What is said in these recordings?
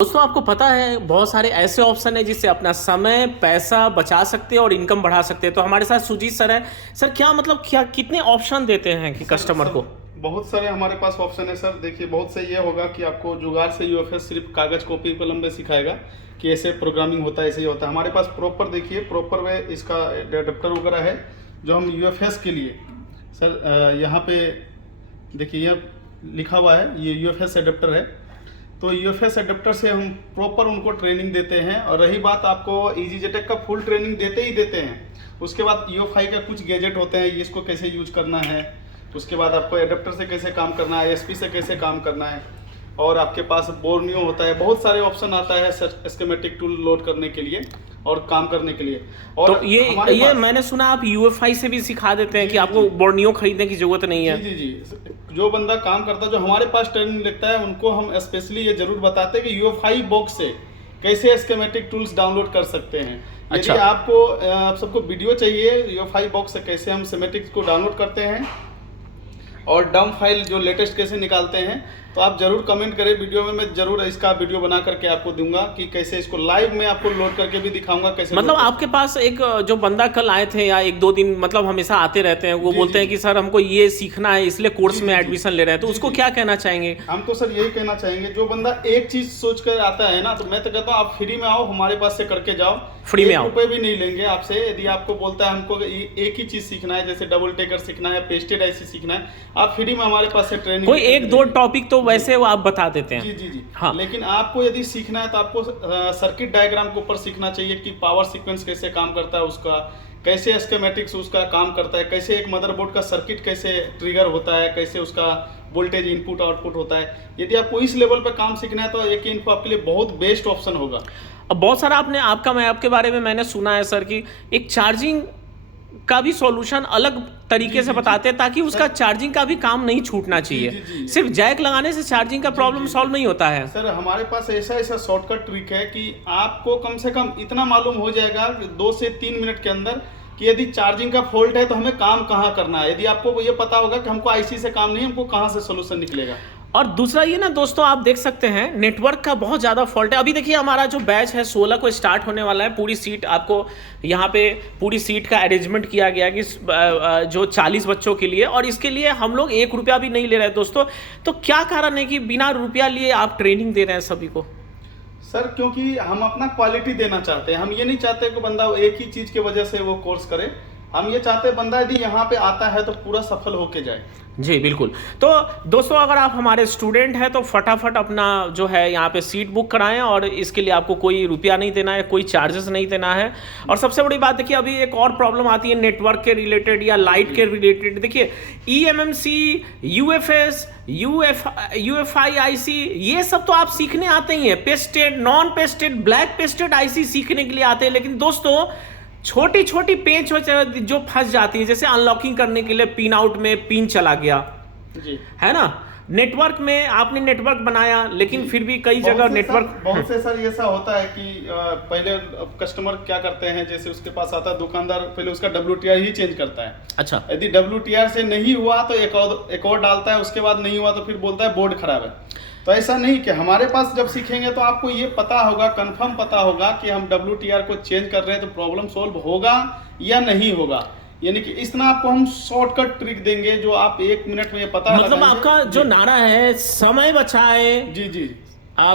दोस्तों आपको पता है बहुत सारे ऐसे ऑप्शन है जिससे अपना समय पैसा बचा सकते हैं और इनकम बढ़ा सकते हैं। तो हमारे साथ सुजीत सर है। सर क्या मतलब क्या कितने ऑप्शन देते हैं कि कस्टमर को? बहुत सारे हमारे पास ऑप्शन है सर। देखिए, बहुत से ये होगा कि आपको जुगाड़ से यूएफएस सिर्फ कागज कॉपी कलम में सिखाएगा कि ऐसे प्रोग्रामिंग होता है, ऐसे ही होता है। हमारे पास प्रॉपर देखिए प्रॉपर वे इसका एडेप्टर वगैरह है जो हम यूएफएस के लिए सर यहाँ पे देखिए यह लिखा हुआ है, ये यूएफएस एडेप्टर है। तो यूएफएस एडेप्टर से हम प्रॉपर उनको ट्रेनिंग देते हैं। और रही बात, आपको EasyJetech का फुल ट्रेनिंग देते ही देते हैं। उसके बाद EOFI का कुछ गैजेट होते हैं, ये इसको कैसे यूज करना है, उसके बाद आपको एडेप्टर से कैसे काम करना है, ISP से कैसे काम करना है, और आपके पास बोर्नियो होता है। बहुत सारे ऑप्शन आता है स्कीमेटिक टूल लोड करने के लिए और काम करने के लिए। और तो ये मैंने सुना आप UEFI से भी सिखा देते हैं कि आपको बोर्नियो खरीदने की जरूरत नहीं है। जी जी जी, जो बंदा काम करता है, जो हमारे पास ट्रेनिंग लेता है, उनको हम स्पेशली ये जरूर बताते हैं कि UEFI बॉक्स से कैसे स्कीमेटिक टूल्स डाउनलोड कर सकते हैं। अच्छा। यदि आपको आप सबको वीडियो चाहिए UEFI बॉक्स से कैसे हम स्कीमेटिक्स को डाउनलोड करते हैं और डम फाइल जो लेटेस्ट कैसे निकालते हैं, तो आप जरूर कमेंट करें वीडियो में। मैं जरूर इसका वीडियो बना करके आपको दूंगा कि कैसे इसको लाइव में आपको लोड करके भी दिखाऊंगा कैसे। मतलब आपके पास एक जो बंदा कल आए थे या एक दो दिन मतलब हमेशा आते रहते हैं, वो बोलते हैं कि सर हमको ये सीखना है इसलिए कोर्स में एडमिशन ले रहे हैं, तो उसको क्या कहना चाहेंगे? हम तो सर यही कहना चाहेंगे, जो बंदा एक चीज सोच कर आता है ना, तो मैं तो कहता हूँ आप फ्री में आओ, हमारे पास से करके जाओ। फ्री में आओ, रुपए भी नहीं लेंगे आपसे। यदि आपको बोलता है हमको एक ही चीज सीखना है, जैसे डबल टेकर सीखना है, पेस्टेड आईसी सीखना है, आप फ्री में हमारे पास से ट्रेनिंग कोई एक दो टॉपिक तो वैसे वो आप बता देते हैं। जी जी जी हाँ। लेकिन आपको यदि सीखना है तो आपको सर्किट डायग्राम के ऊपर सीखना चाहिए कि पावर सीक्वेंस कैसे काम करता है, उसका कैसे स्कीमेटिक्स उसका काम करता है, कैसे एक मदरबोर्ड का सर्किट कैसे ट्रिगर होता है, कैसे उसका वोल्टेज इनपुट आउटपुट होता है। यदि आपको इस लेवल पर काम सीखना है तो एक इन्फो आपके लिए बहुत बेस्ट ऑप्शन होगा। अब बहुत सारा आपके बारे में मैंने सुना है सर कि एक चार्जिंग का भी सॉल्यूशन अलग तरीके से बताते हैं ताकि उसका चार्जिंग का भी काम नहीं छूटना चाहिए। सिर्फ जैक लगाने से चार्जिंग का प्रॉब्लम सॉल्व नहीं होता है सर। हमारे पास ऐसा शॉर्टकट ट्रिक है कि आपको कम से कम इतना मालूम हो जाएगा 2 से 3 मिनट के अंदर कि यदि चार्जिंग का फॉल्ट है तो हमें काम कहाँ करना है। यदि आपको ये पता होगा कि हमको आईसी से काम नहीं, हमको कहाँ से सोल्यूशन निकलेगा। और दूसरा ये ना दोस्तों, आप देख सकते हैं नेटवर्क का बहुत ज़्यादा फॉल्ट है। अभी देखिए हमारा जो बैच है 16 को स्टार्ट होने वाला है। पूरी सीट आपको यहाँ पे पूरी सीट का अरेंजमेंट किया गया कि जो 40 बच्चों के लिए, और इसके लिए हम लोग 1 रुपया भी नहीं ले रहे हैं दोस्तों। तो क्या कारण है कि बिना रुपया लिए आप ट्रेनिंग दे रहे हैं सभी को? सर क्योंकि हम अपना क्वालिटी देना चाहते हैं। हम ये नहीं चाहते कि बंदा एक ही चीज़ की वजह से वो कोर्स करे। हम ये चाहते हैं बंदा यदि यहाँ पे आता है तो पूरा सफल होके जाए। जी बिल्कुल। तो दोस्तों अगर आप हमारे स्टूडेंट हैं तो फटाफट अपना जो है यहाँ पे सीट बुक कराएं, और इसके लिए आपको कोई रुपया नहीं देना है, कोई चार्जेस नहीं देना है। और सबसे बड़ी बात देखिए, अभी एक और प्रॉब्लम आती है नेटवर्क के रिलेटेड या लाइट के रिलेटेड। देखिए EMMC, UFS, UEFI IC ये सब तो आप सीखने आते ही हैं। Pasted, non pasted, black pasted IC सीखने के लिए आते हैं। लेकिन दोस्तों छोटी छोटी पेंच जो फंस जाती है, जैसे अनलॉकिंग करने के लिए पिन आउट में पिन चला गया जी, है ना। नेटवर्क में आपने नेटवर्क बनाया लेकिन फिर भी कई जगह नेटवर्क बहुत से सर ऐसा होता है कि पहले कस्टमर क्या करते हैं, जैसे उसके पास आता है दुकानदार, पहले उसका WTR ही चेंज करता है। अच्छा। यदि WTR से नहीं हुआ तो एक और डालता है, उसके बाद नहीं हुआ तो फिर बोलता है बोर्ड खराब है। तो ऐसा नहीं कि हमारे पास जब सीखेंगे तो आपको ये पता होगा, कंफर्म पता होगा कि हम WTR को चेंज कर रहे हैं तो प्रॉब्लम सोल्व होगा या नहीं होगा। यानी कि इतना आपको हम शॉर्टकट ट्रिक देंगे जो आप 1 मिनट में ये पता मतलब आपका जो नारा है समय बचाए, जी जी,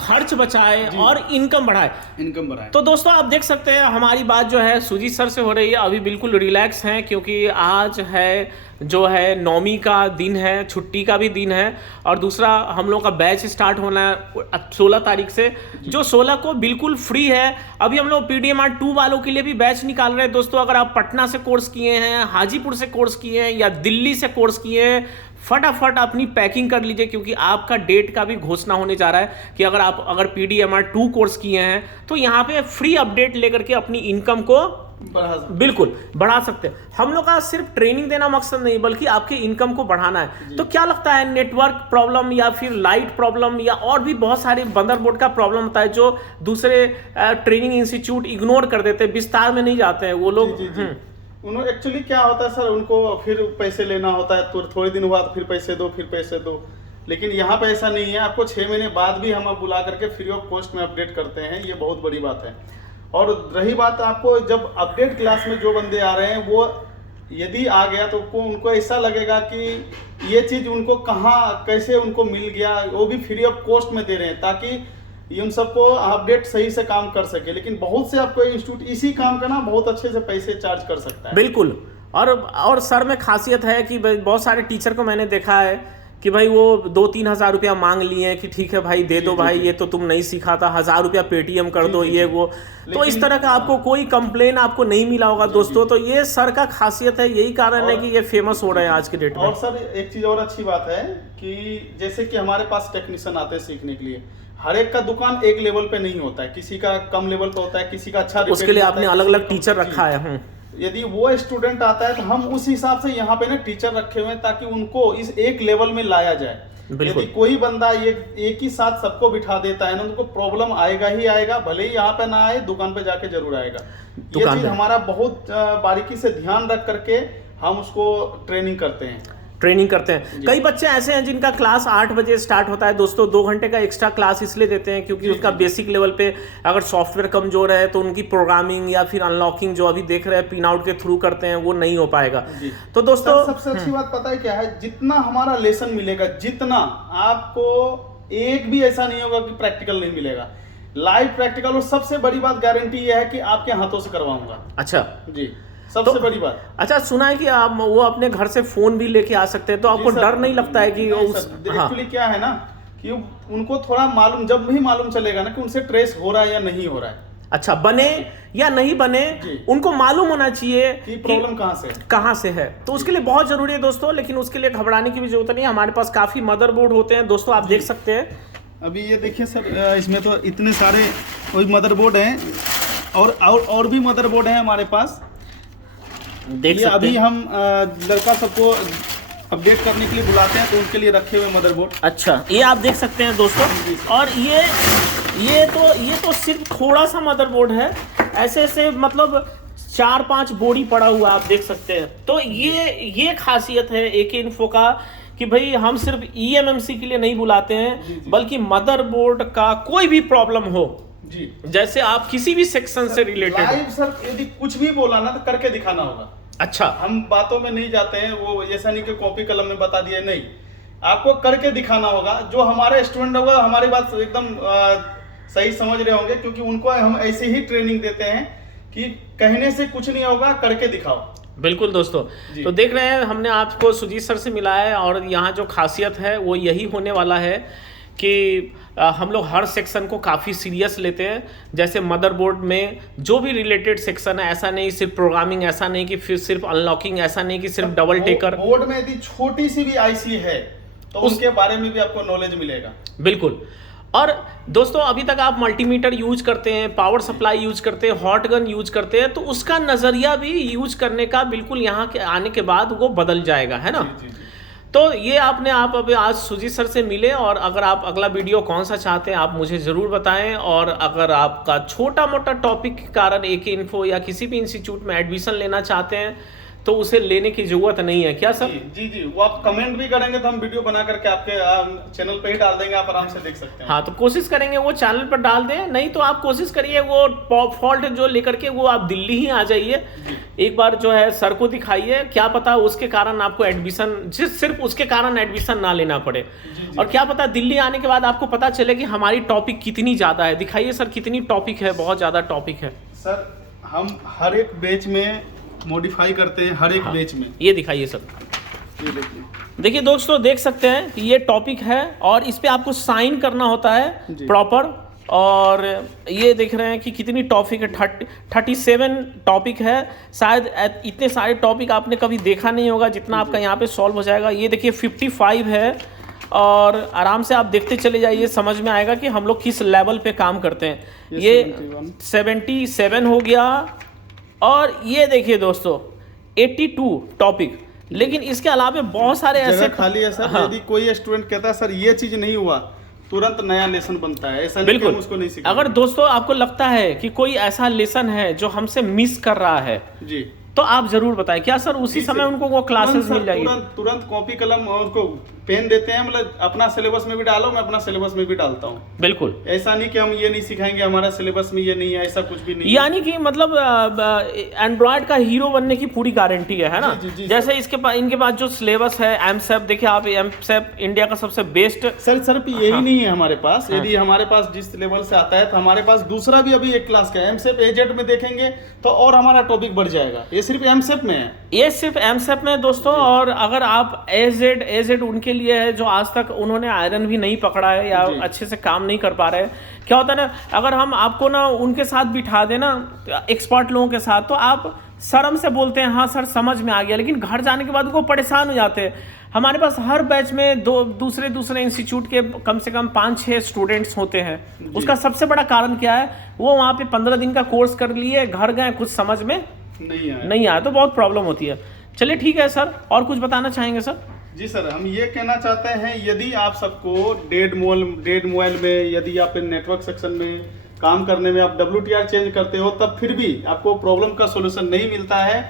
खर्च बचाए और इनकम बढ़ाए। तो दोस्तों आप देख सकते हैं हमारी बात जो है सुजीत सर से हो रही है। अभी बिल्कुल रिलैक्स हैं क्योंकि आज है जो है 9वीं का दिन है, छुट्टी का भी दिन है। और दूसरा हम लोग का बैच स्टार्ट होना है 16 तारीख से, जो 16 को बिल्कुल फ्री है। अभी हम लोग PDMR 2 वालों के लिए भी बैच निकाल रहे हैं दोस्तों। अगर आप पटना से कोर्स किए हैं, हाजीपुर से कोर्स किए हैं या दिल्ली से कोर्स किए हैं, फटाफट अपनी पैकिंग कर लीजिए क्योंकि आपका डेट का भी घोषणा होने जा रहा है कि अगर PDMR 2 कोर्स किए हैं तो यहाँ पे फ्री अपडेट लेकर के अपनी इनकम को बिल्कुल बढ़ा सकते हैं। हम लोग का सिर्फ ट्रेनिंग देना मकसद नहीं बल्कि आपके इनकम को बढ़ाना है। तो क्या लगता है नेटवर्क प्रॉब्लम या फिर लाइट प्रॉब्लम या और भी बहुत सारे मदरबोर्ड का प्रॉब्लम होता है जो दूसरे ट्रेनिंग इंस्टीट्यूट इग्नोर कर देते हैं, विस्तार में नहीं जाते हैं वो लोग। उन्होंने एक्चुअली क्या होता है सर, उनको फिर पैसे लेना होता है, तो थोड़े दिन बाद फिर पैसे दो, फिर पैसे दो। लेकिन यहाँ पे ऐसा नहीं है, आपको 6 महीने बाद भी हम बुला करके फ्री ऑफ कॉस्ट में अपडेट करते हैं, ये बहुत बड़ी बात है। और रही बात आपको जब अपडेट क्लास में जो बंदे आ रहे हैं वो यदि आ गया तो उनको ऐसा लगेगा कि ये चीज़ उनको कहाँ कैसे उनको मिल गया, वो भी फ्री ऑफ कॉस्ट में दे रहे हैं ताकि उन सबको अपडेट सही से काम कर सके। लेकिन बहुत से आपको इंस्टीट्यूट इसी काम का ना बहुत अच्छे से पैसे चार्ज कर सकता है। बिल्कुल। और सर में खासियत है कि बहुत सारे टीचर को मैंने देखा है कि भाई वो 2-3 हज़ार रुपया मांग लिए हैं कि ठीक है भाई दे दो भाई, ये तो तुम नहीं सीखा था, 1000 रुपया पेटीएम कर दो, ये वो। तो इस तरह का आपको कोई कंप्लेन आपको नहीं मिला होगा दोस्तों। तो ये सर का खासियत है, यही कारण है कि ये फेमस हो रहे हैं आज के डेट में। और सर एक चीज़ और अच्छी बात है कि जैसे कि हमारे पास टेक्नीशियन आते हैं सीखने के लिए, हर एक का दुकान एक लेवल पे नहीं होता है, किसी का कम लेवल पे होता है, किसी का अच्छा। उसके लिए आपने अलग अलग टीचर रखा है। यदि वो स्टूडेंट आता है तो हम उस हिसाब से यहाँ पे ना टीचर रखे हुए हैं ताकि उनको इस एक लेवल में लाया जाए। यदि कोई बंदा एक ही साथ सबको बिठा देता है ना, उनको प्रॉब्लम आएगा ही आएगा, भले ही यहाँ पे ना आए, दुकान पे जाके जरूर आएगा। ये चीज हमारा बहुत बारीकी से ध्यान रख करके हम उसको ट्रेनिंग करते हैं। कई बच्चे ऐसे हैं जिनका क्लास 8 बजे स्टार्ट होता है दोस्तों, 2 घंटे का एक्स्ट्रा क्लास इसलिए देते हैं क्योंकि उसका बेसिक लेवल पे अगर सॉफ्टवेयर कमजोर है तो उनकी प्रोग्रामिंग या फिर अनलॉकिंग जो अभी देख रहे हैं पिन आउट के थ्रू करते हैं वो नहीं हो पाएगा। तो दोस्तों सबसे अच्छी बात पता है क्या है, जितना हमारा लेसन मिलेगा, जितना आपको एक भी ऐसा नहीं होगा कि प्रैक्टिकल नहीं मिलेगा, लाइव प्रैक्टिकल। और सबसे बड़ी बात गारंटी यह है कि आपके हाथों से करवाऊंगा। अच्छा जी, सबसे बड़ी बात। अच्छा, सुना है कि आप वो अपने घर से फोन भी लेके आ सकते हैं, तो आपको डर नहीं लगता है कि एक्चुअली क्या है ना कि उनको थोड़ा मालूम, जब भी मालूम चलेगा ना कि उनसे ट्रेस हो रहा है या नहीं हो रहा है, अच्छा बने या नहीं बने, उनको मालूम होना चाहिए कि प्रॉब्लम कहाँ से है। तो उसके लिए बहुत जरूरी है दोस्तों। लेकिन उसके लिए घबराने की भी जरूरत नहीं है, हमारे पास काफी मदरबोर्ड होते हैं दोस्तों, आप देख सकते हैं। अभी ये देखिए सर, इसमें तो इतने सारे मदरबोर्ड हैं और भी मदरबोर्ड हैं हमारे पास। देख सकते अभी हम लड़का सबको अपडेट करने के लिए बुलाते हैं तो उनके लिए रखे हुए मदरबोर्ड। अच्छा, ये आप देख सकते हैं दोस्तों। और ये तो सिर्फ थोड़ा सा मदरबोर्ड है, ऐसे मतलब 4-5 बोरी पड़ा हुआ आप देख सकते हैं। तो ये खासियत है AK इन्फो का कि भाई हम सिर्फ EMMC के लिए नहीं बुलाते हैं, बल्कि मदरबोर्ड का कोई भी प्रॉब्लम हो जी, जैसे आप किसी भी सेक्शन से रिलेटेड लाइव सर यदि कुछ भी बोला ना तो करके दिखाना होगा। अच्छा, हम बातों में नहीं जाते हैं, वो ऐसा नहीं कि कॉपी कलम में बता दिया, नहीं, आपको करके दिखाना होगा। जो हमारे स्टूडेंट होगा हमारी बात एकदम सही समझ रहे होंगे, क्योंकि उनको हम ऐसे ही ट्रेनिंग देते हैं कि कहने से कुछ नहीं होगा, करके दिखाओ। बिल्कुल दोस्तों, तो देख रहे हैं हमने आपको सुजीत सर से मिला है, और यहाँ जो खासियत है वो यही होने वाला है कि हम लोग हर सेक्शन को काफ़ी सीरियस लेते हैं। जैसे मदरबोर्ड में जो भी रिलेटेड सेक्शन है, ऐसा नहीं सिर्फ प्रोग्रामिंग, ऐसा नहीं कि फिर सिर्फ अनलॉकिंग, ऐसा नहीं कि सिर्फ डबल टेकर। बोर्ड में यदि छोटी सी भी IC है तो उसके बारे में भी आपको नॉलेज मिलेगा। बिल्कुल। और दोस्तों अभी तक आप मल्टीमीटर यूज करते हैं, पावर सप्लाई यूज करते हैं, हॉट गन यूज करते हैं, तो उसका नज़रिया भी यूज करने का बिल्कुल यहाँ के आने के बाद वो बदल जाएगा, है ना। जी। तो ये आप अभी आज सुजीत सर से मिले, और अगर आप अगला वीडियो कौन सा चाहते हैं आप मुझे ज़रूर बताएं। और अगर आपका छोटा मोटा टॉपिक के कारण AK इन्फो या किसी भी इंस्टीट्यूट में एडमिशन लेना चाहते हैं तो उसे लेने की जरूरत नहीं है, क्या सर? जी, वो आप कमेंट भी करेंगे तो हम वीडियो बना करके आपके चैनल पे ही डाल देंगे, आप आराम से देख सकते हैं। हाँ, तो कोशिश करेंगे वो चैनल पर डाल दें, नहीं तो आप कोशिश करिए वो फॉल्ट जो लेकर के वो आप दिल्ली ही आ जाइए, एक बार जो है सर को दिखाइए, क्या पता उसके कारण आपको एडमिशन, सिर्फ उसके कारण एडमिशन ना लेना पड़े। और क्या पता दिल्ली आने के बाद आपको पता चले कि हमारी टॉपिक कितनी ज़्यादा है। दिखाइए सर कितनी टॉपिक है, बहुत ज़्यादा टॉपिक है सर। हम हर एक बैच में मॉडिफाई करते हैं, हर एक बैच में। ये दिखाइए सर, ये देखिए दोस्तों, देख सकते हैं कि ये टॉपिक है और इस पे आपको साइन करना होता है प्रॉपर। और ये देख रहे हैं कि कितनी टॉपिक है, 37 टॉपिक है। शायद इतने सारे टॉपिक आपने कभी देखा नहीं होगा जितना आपका यहाँ पे सॉल्व हो जाएगा। ये देखिए 55 है, और आराम से आप देखते चले जाइए, समझ में आएगा कि हम लोग किस लेवल पे काम करते हैं। ये 77 हो गया, और ये देखिए दोस्तों 82 टॉपिक। लेकिन इसके अलावा बहुत सारे ऐसे खाली है सर। यदि कोई स्टूडेंट कहता है सर ये चीज नहीं हुआ, तुरंत नया लेसन बनता है, ऐसा नहीं कि हम उसको नहीं सिखाएंगे। अगर दोस्तों आपको लगता है कि कोई ऐसा लेसन है जो हमसे मिस कर रहा है जी, तो आप जरूर बताएं, क्या सर उसी समय उनको वो क्लासेस मिल जाएगी? तुरंत कॉपी कलम उनको पेन देते हैं, मतलब अपना सिलेबस में भी डालो, मैं अपना सिलेबस में भी डालता हूँ। बिल्कुल, ऐसा नहीं कि हम ये नहीं सिखाएंगे, हमारा सिलेबस में ये नहीं है, ऐसा कुछ भी नहीं। यानी कि मतलब एंड्रॉयड का हीरो बनने की पूरी गारंटी है ना। जी, जैसे इसके पास, इनके पास जो सिलेबस है एमसेप, देखिए आप, एमसेप इंडिया का सबसे बेस्ट। सर यही नहीं है हमारे पास। यदि हमारे पास जिस लेवल से आता है तो हमारे पास दूसरा भी अभी एक क्लास का है एमसेप एजेड में देखेंगे तो और हमारा टॉपिक बढ़ जाएगा। ये सिर्फ एमसेप में है, ये सिर्फ एमसेप में दोस्तों। और अगर आप एजेड उनके लिए है जो आज तक उन्होंने आयरन भी नहीं पकड़ा है या अच्छे से काम नहीं कर पा रहे हैं। क्या होता है ना, अगर हम आपको ना उनके साथ बिठा देना एक्सपर्ट लोगों के साथ, तो आप शर्म से बोलते हैं हाँ सर समझ में आ गया, लेकिन घर जाने के बाद वो परेशान हो जाते हैं। हमारे पास हर बैच में दूसरे इंस्टीट्यूट के कम से कम 5-6 स्टूडेंट्स होते हैं। उसका सबसे बड़ा कारण क्या है, वो वहाँ पे 15 दिन का कोर्स कर लिए, घर गए, कुछ समझ में नहीं आया तो बहुत प्रॉब्लम होती है। चलिए ठीक है सर, और कुछ बताना चाहेंगे सर? जी सर, हम ये कहना चाहते हैं, यदि आप सबको डेड मोबाइल में, यदि आप नेटवर्क सेक्शन में काम करने में आप WTR चेंज करते हो, तब फिर भी आपको प्रॉब्लम का सॉल्यूशन नहीं मिलता है,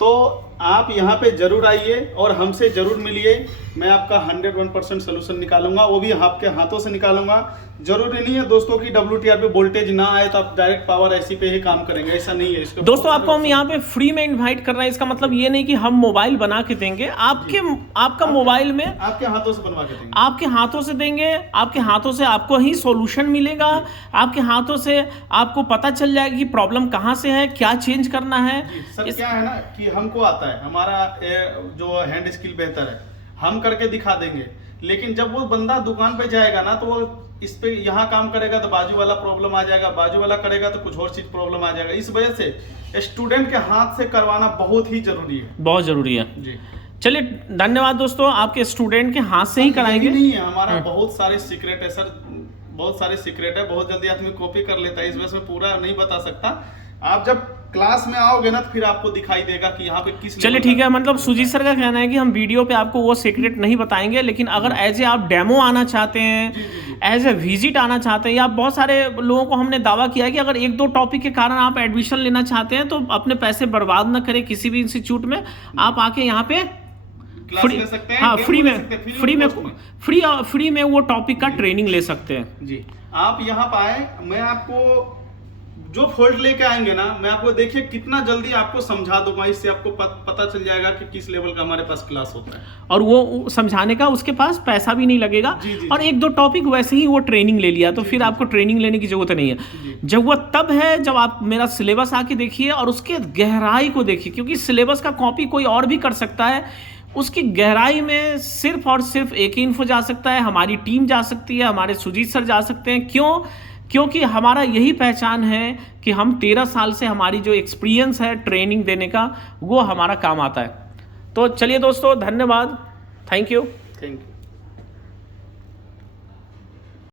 तो आप यहाँ पे जरूर आइए और हमसे जरूर मिलिए। मैं आपका 101% सोल्यूशन निकालूंगा, वो भी आपके हाथों से निकालूंगा। जरूरी नहीं है दोस्तों की WTR पे वोल्टेज ना आए तो आप डायरेक्ट पावर ऐसी पे ही काम करेंगे, ऐसा नहीं है। इसको दोस्तों आपको हम यहाँ पे फ्री में इनवाइट कर रहे हैं। इसका मतलब ये नहीं कि हम मोबाइल बना के देंगे, आपका मोबाइल में आपके हाथों से बनवा के देंगे, आपके हाथों से देंगे, आपके हाथों से आपको ही सॉल्यूशन मिलेगा, आपके हाथों से आपको पता चल जाएगा कि प्रॉब्लम कहाँ से है, क्या चेंज करना है। सर क्या है ना कि हमको आता है, हमारा जो हैंड स्किल बेहतर है, हम करके दिखा देंगे, लेकिन जब वो बंदा दुकान पे जाएगा ना तो वो इस पे यहाँ काम करेगा तो बाजू वाला प्रॉब्लम आ जाएगा, बाजू वाला करेगा तो कुछ और चीज प्रॉब्लम आ जाएगा। इस वजह से स्टूडेंट के हाथ से करवाना बहुत ही जरूरी है, बहुत जरूरी है जी। चलिए धन्यवाद दोस्तों, आपके स्टूडेंट के हाथ से ही कराएंगे। नहीं है, हमारा बहुत सारे सीक्रेट है सर, बहुत सारे सीक्रेट है, बहुत जल्दी आदमी कॉपी कर लेता है, इस वजह से पूरा नहीं बता सकता। आप जब क्लास में आओगे ना तो फिर आपको दिखाई देगा कि यहाँ पे किस। चलिए ठीक है, मतलब सुजीत सर का कहना है कि हम वीडियो पे आपको वो सीक्रेट नहीं बताएंगे, लेकिन अगर एज ए आप डेमो आना चाहते हैं, एज ए विजिट आना चाहते हैं, या बहुत सारे लोगों को हमने दावा किया है कि अगर 1-2 टॉपिक के कारण आप एडमिशन लेना चाहते हैं तो अपने पैसे बर्बाद ना करें किसी भी इंस्टीट्यूट में, आप आके यहाँ पे फ्री ले सकते हैं। हाँ, फ्री में वो टॉपिक का ट्रेनिंग ले सकते हैं जी। आप यहाँ पे आए, मैं आपको जो फॉल्ट लेके आएंगे ना, मैं आपको देखिए कितना जल्दी आपको समझा दूंगा, इससे आपको पता चल जाएगा कि किस लेवल का हमारे पास क्लास होता है। और वो समझाने का उसके पास पैसा भी नहीं लगेगा। और 1-2 टॉपिक वैसे ही वो ट्रेनिंग ले लिया तो फिर आपको ट्रेनिंग लेने की जरूरत नहीं है। जरूरत तब है जब आप मेरा सिलेबस आके देखिए और उसके गहराई को देखिए, क्योंकि सिलेबस का कॉपी कोई और भी कर सकता है, उसकी गहराई में सिर्फ और सिर्फ एक ही इन्फो जा सकता है, हमारी टीम जा सकती है, हमारे सुजीत सर जा सकते हैं। क्योंकि हमारा यही पहचान है कि हम 13 साल से हमारी जो एक्सपीरियंस है ट्रेनिंग देने का, वो हमारा काम आता है। तो चलिए दोस्तों, धन्यवाद, थैंक यू।